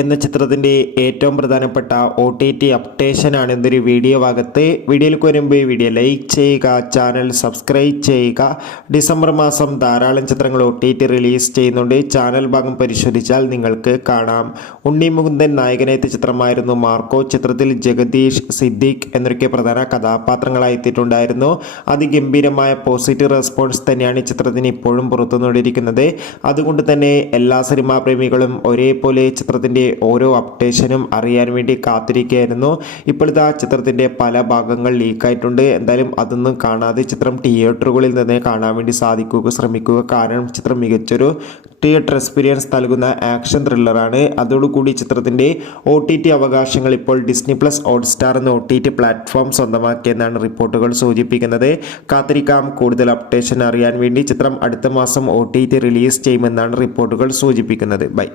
എന്ന ചിത്രത്തിൻ്റെ ഏറ്റവും പ്രധാനപ്പെട്ട OTT അപ്ഡേഷനാണ് ഇന്നൊരു വീഡിയോ ഭാഗത്ത്. വീഡിയോയിലേക്ക് വരുമ്പോൾ വീഡിയോ ലൈക്ക് ചെയ്യുക, ചാനൽ സബ്സ്ക്രൈബ് ചെയ്യുക. ഡിസംബർ മാസം ധാരാളം ചിത്രങ്ങൾ OTT റിലീസ് ചെയ്യുന്നുണ്ട്. ചാനൽ ഭാഗം പരിശോധിച്ചാൽ നിങ്ങൾക്ക് കാണാം. ഉണ്ണി മുകുന്ദൻ നായകനെത്തിയ ചിത്രമായിരുന്നു മാർക്കോ. ചിത്രത്തിൽ ജഗദീഷ്, സിദ്ദീഖ് എന്നൊക്കെ പ്രധാന കഥാപാത്രങ്ങളായി എത്തിയിട്ടുണ്ടായിരുന്നു. അതിഗംഭീരമായ പോസിറ്റീവ് റെസ്പോൺസ് തന്നെയാണ് ഈ ചിത്രത്തിന് ഇപ്പോഴും പുറത്തുകൊണ്ടിരിക്കുന്നത്. അതുകൊണ്ട് തന്നെ എല്ലാ സിനിമാ പ്രേമികളും ഒരേപോലെ ചിത്രത്തിൻ്റെ ഓരോ അപ്ഡേഷനും അറിയാൻ വേണ്ടി കാത്തിരിക്കുകയായിരുന്നു. ഇപ്പോഴത്തെ ചിത്രത്തിൻ്റെ പല ഭാഗങ്ങൾ ലീക്കായിട്ടുണ്ട്. എന്തായാലും അതൊന്നും കാണാതെ ചിത്രം തിയേറ്ററുകളിൽ നിന്ന് കാണാൻ വേണ്ടി ശ്രമിക്കുക. കാരണം ചിത്രം മികച്ചൊരു തിയേറ്റർ എക്സ്പീരിയൻസ് നൽകുന്ന ആക്ഷൻ ത്രില്ലറാണ്. അതോടുകൂടി ചിത്രത്തിൻ്റെ OTT അവകാശങ്ങൾ ഇപ്പോൾ ഡിസ്നി പ്ലസ് ഹോട്ട്സ്റ്റാർ എന്ന OTT പ്ലാറ്റ്ഫോം സ്വന്തമാക്കിയെന്നാണ് റിപ്പോർട്ടുകൾ സൂചിപ്പിക്കുന്നത്. കാത്തിരിക്കാം കൂടുതൽ അപ്ഡേഷൻ അറിയാൻ വേണ്ടി. ചിത്രം അടുത്ത മാസം OTT റിലീസ് ചെയ്യുമെന്നാണ് റിപ്പോർട്ടുകൾ സൂചിപ്പിക്കുന്നത്. ബൈ.